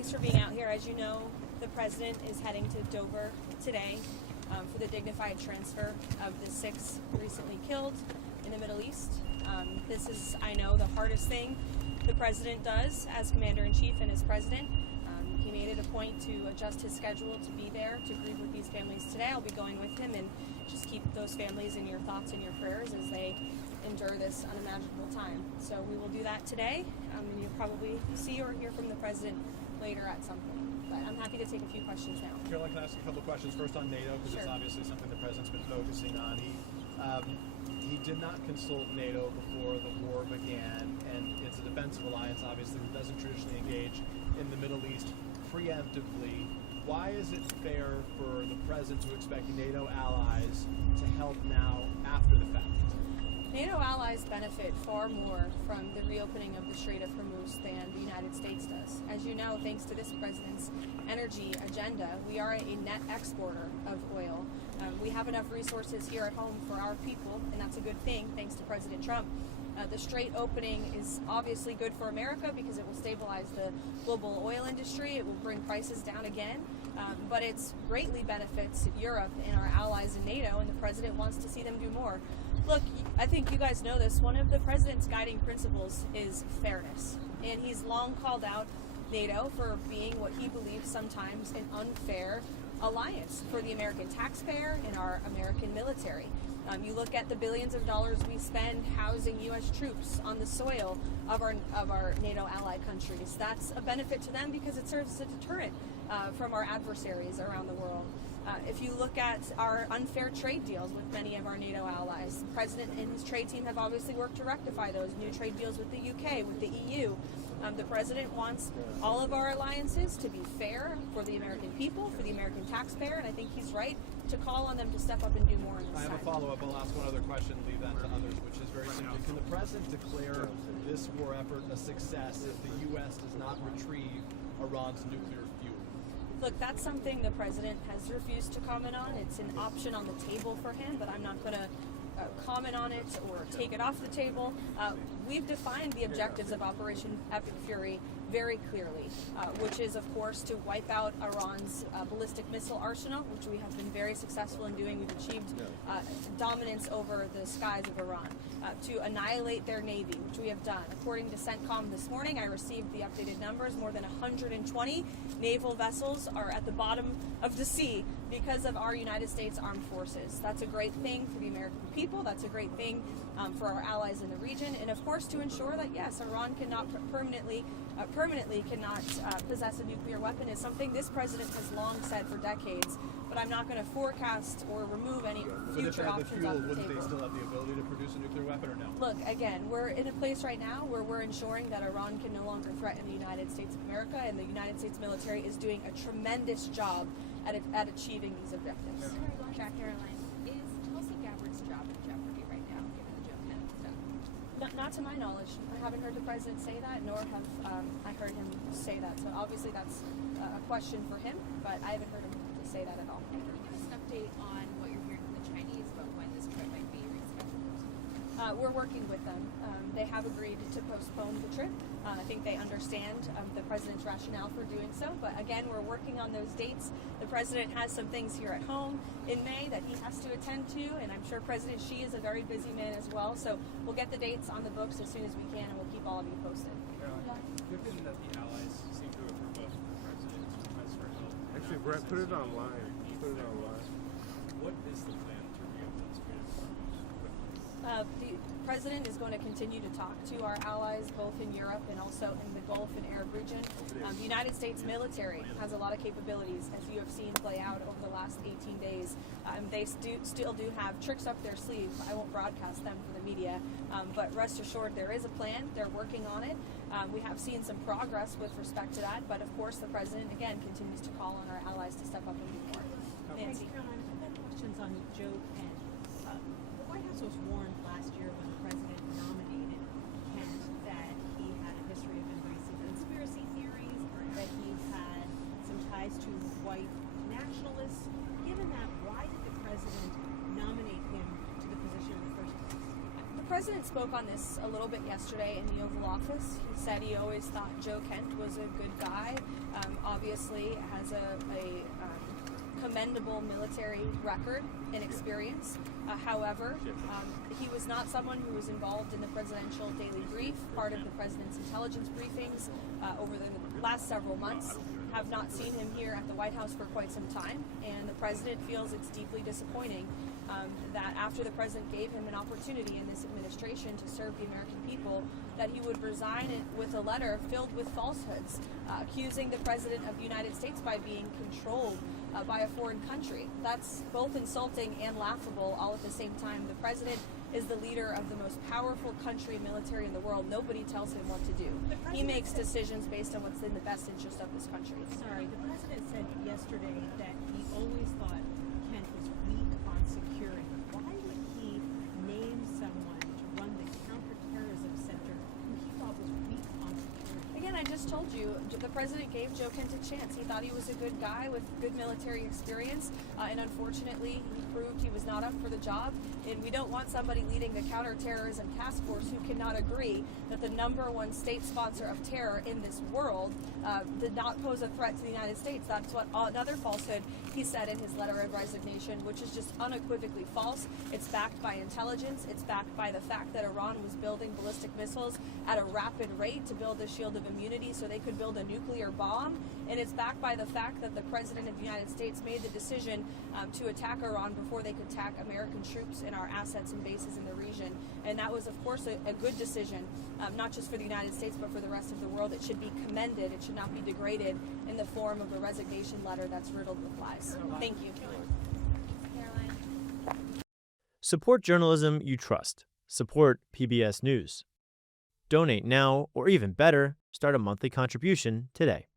Thanks for being out here. As you know, the president is heading to Dover today for the dignified transfer of the 6 recently killed in the Middle East. This is, I know, the hardest thing the president does as commander-in-chief and as president. He made it a point to adjust his schedule to be there to grieve with these families today. I'll be going with him, and just keep those families in your thoughts and your prayers as they endure this unimaginable time. So we will do that today, and you'll probably see or hear from the president later at some point. But I'm happy to take a few questions now. Caroline, can I ask a couple of questions? First on NATO, because Sure. It's obviously something the president's been focusing on. He did not consult NATO before the war began, and it's a defensive alliance, obviously, that doesn't traditionally engage in the Middle East preemptively. Why is it fair for the president to expect NATO allies to help now after the fact? NATO allies benefit far more from the reopening of the Strait of Hormuz than the United States does. As you know, thanks to this president's energy agenda, we are a net exporter of oil. We have enough resources here at home for our people, and that's a good thing, thanks to President Trump. The Strait opening is obviously good for America because it will stabilize the global oil industry. It will bring prices down again, but it greatly benefits Europe and our allies in NATO, and the president wants to see them do more. Look, I think you guys know this. One of the president's guiding principles is fairness, and he's long called out NATO for being what he believes sometimes an unfair alliance for the American taxpayer and our American military. You look at the billions of dollars we spend housing U.S. troops on the soil of our NATO ally countries. That's a benefit to them because it serves as a deterrent from our adversaries around the world. If you look at our unfair trade deals with many of our NATO allies, the president and his trade team have obviously worked to rectify those new trade deals with the UK, with the EU. The president wants all of our alliances to be fair for the American people, for the American taxpayer, and I think he's right to call on them to step up and do more on this I have side. a follow-up. I'll ask one other question, leave that to others, which is very simple. Can the president declare this war effort a success if the U.S. does not retrieve Iran's nuclear fuel? Look, that's something the president has refused to comment on. It's an option on the table for him, but I'm not going to comment on it or take it off the table. We've defined the objectives of Operation Epic Fury very clearly, which is, of course, to wipe out Iran's ballistic missile arsenal, which we have been very successful in doing. We've achieved dominance over the skies of Iran. To annihilate their navy, which we have done. According to CENTCOM this morning, I received the updated numbers. More than 120 naval vessels are at the bottom of the sea because of our United States Armed Forces. That's a great thing for the American people. That's a great thing for our allies in the region. And of course, to ensure that, yes, Iran cannot permanently cannot possess a nuclear weapon is something this president has long said for decades. But I'm not going to forecast or remove any future options off the Wouldn't table. they still have the ability to produce a nuclear weapon or no? Look, again, we're in a place right now where we're ensuring that Iran can no longer threaten the United States of America, and the United States military is doing a tremendous job at achieving these objectives. Caroline, is Tulsi Gabbard's job in jeopardy right now, given the Joe Kent stuff? Not to my knowledge. I haven't heard the president say that, nor have I heard him say that. So obviously that's a question for him, but I haven't heard him say that at all. And can you give us an update on what you're hearing from the Chinese about when this trip might be rescheduled? We're working with them. They have agreed to postpone the trip. I think they understand the president's rationale for doing so. But again, we're working on those dates. The president has some things here at home in May that he has to attend to, and I'm sure President Xi is a very busy man as well. So we'll get the dates on the books as soon as we can, and we'll keep all of you posted. Given that the allies seem to approve of the president's request for help, Actually, Brett, put it online. Put it online. what is the plan to reopen the Strait of Hormuz? The president is going to continue to talk to our allies, both in Europe and also in the Gulf and Arab region. The United States military has a lot of capabilities, as you have seen play out over the last 18 days. They still do have tricks up their sleeve. I won't broadcast them for the media, but rest assured there is a plan. They're working on it. We have seen some progress with respect to that, but of course the president, again, continues to call on our allies to step up and do more. Nancy. Caroline, I've got questions on Joe Kent. The White House was warned last year when the president nominated Kent that he had a history of embracing conspiracy theories, that he had some ties to white nationalists. Given that, why did the president nominate him to the position in the first place? The president spoke on this a little bit yesterday in the Oval Office. He said he always thought Joe Kent was a good guy, obviously has a commendable military record and experience. However, he was not someone who was involved in the presidential daily brief, part of the president's intelligence briefings over the last several months. Have not seen him here at the White House for quite some time, and the president feels it's deeply disappointing that after the president gave him an opportunity in this administration to serve the American people, that he would resign it with a letter filled with falsehoods, accusing the president of the United States by being controlled by a foreign country. That's both insulting and laughable all at the same time. The president is the leader of the most powerful country and military in the world. Nobody tells him what to do. He makes decisions based on what's in the best interest of this country. Sorry, the president said yesterday that he always thought Kent was weak on security. Why would he name someone to run the counterterrorism center who he thought was weak on security? Again, I just told you, the president gave Joe Kent a chance. He thought he was a good guy with good military experience, and unfortunately, he proved he was not up for the job. And we don't want somebody leading the counterterrorism task force who cannot agree that the #1 state sponsor of terror in this world did not pose a threat to the United States. That's what another falsehood he said in his letter of resignation, which is just unequivocally false. It's backed by intelligence. It's backed by the fact that Iran was building ballistic missiles at a rapid rate to build a shield of immunity so they could build a nuclear bomb. And it's backed by the fact that the president of the United States made the decision to attack Iran before they could attack American troops and our assets and bases in the region. And that was, of course, a good decision, not just for the United States, but for the rest of the world. It should be commended. It should not be degraded in the form of a resignation letter that's riddled with lies. Thank you. Caroline. Support journalism you trust. Support PBS News. Donate now, or even better, start a monthly contribution today.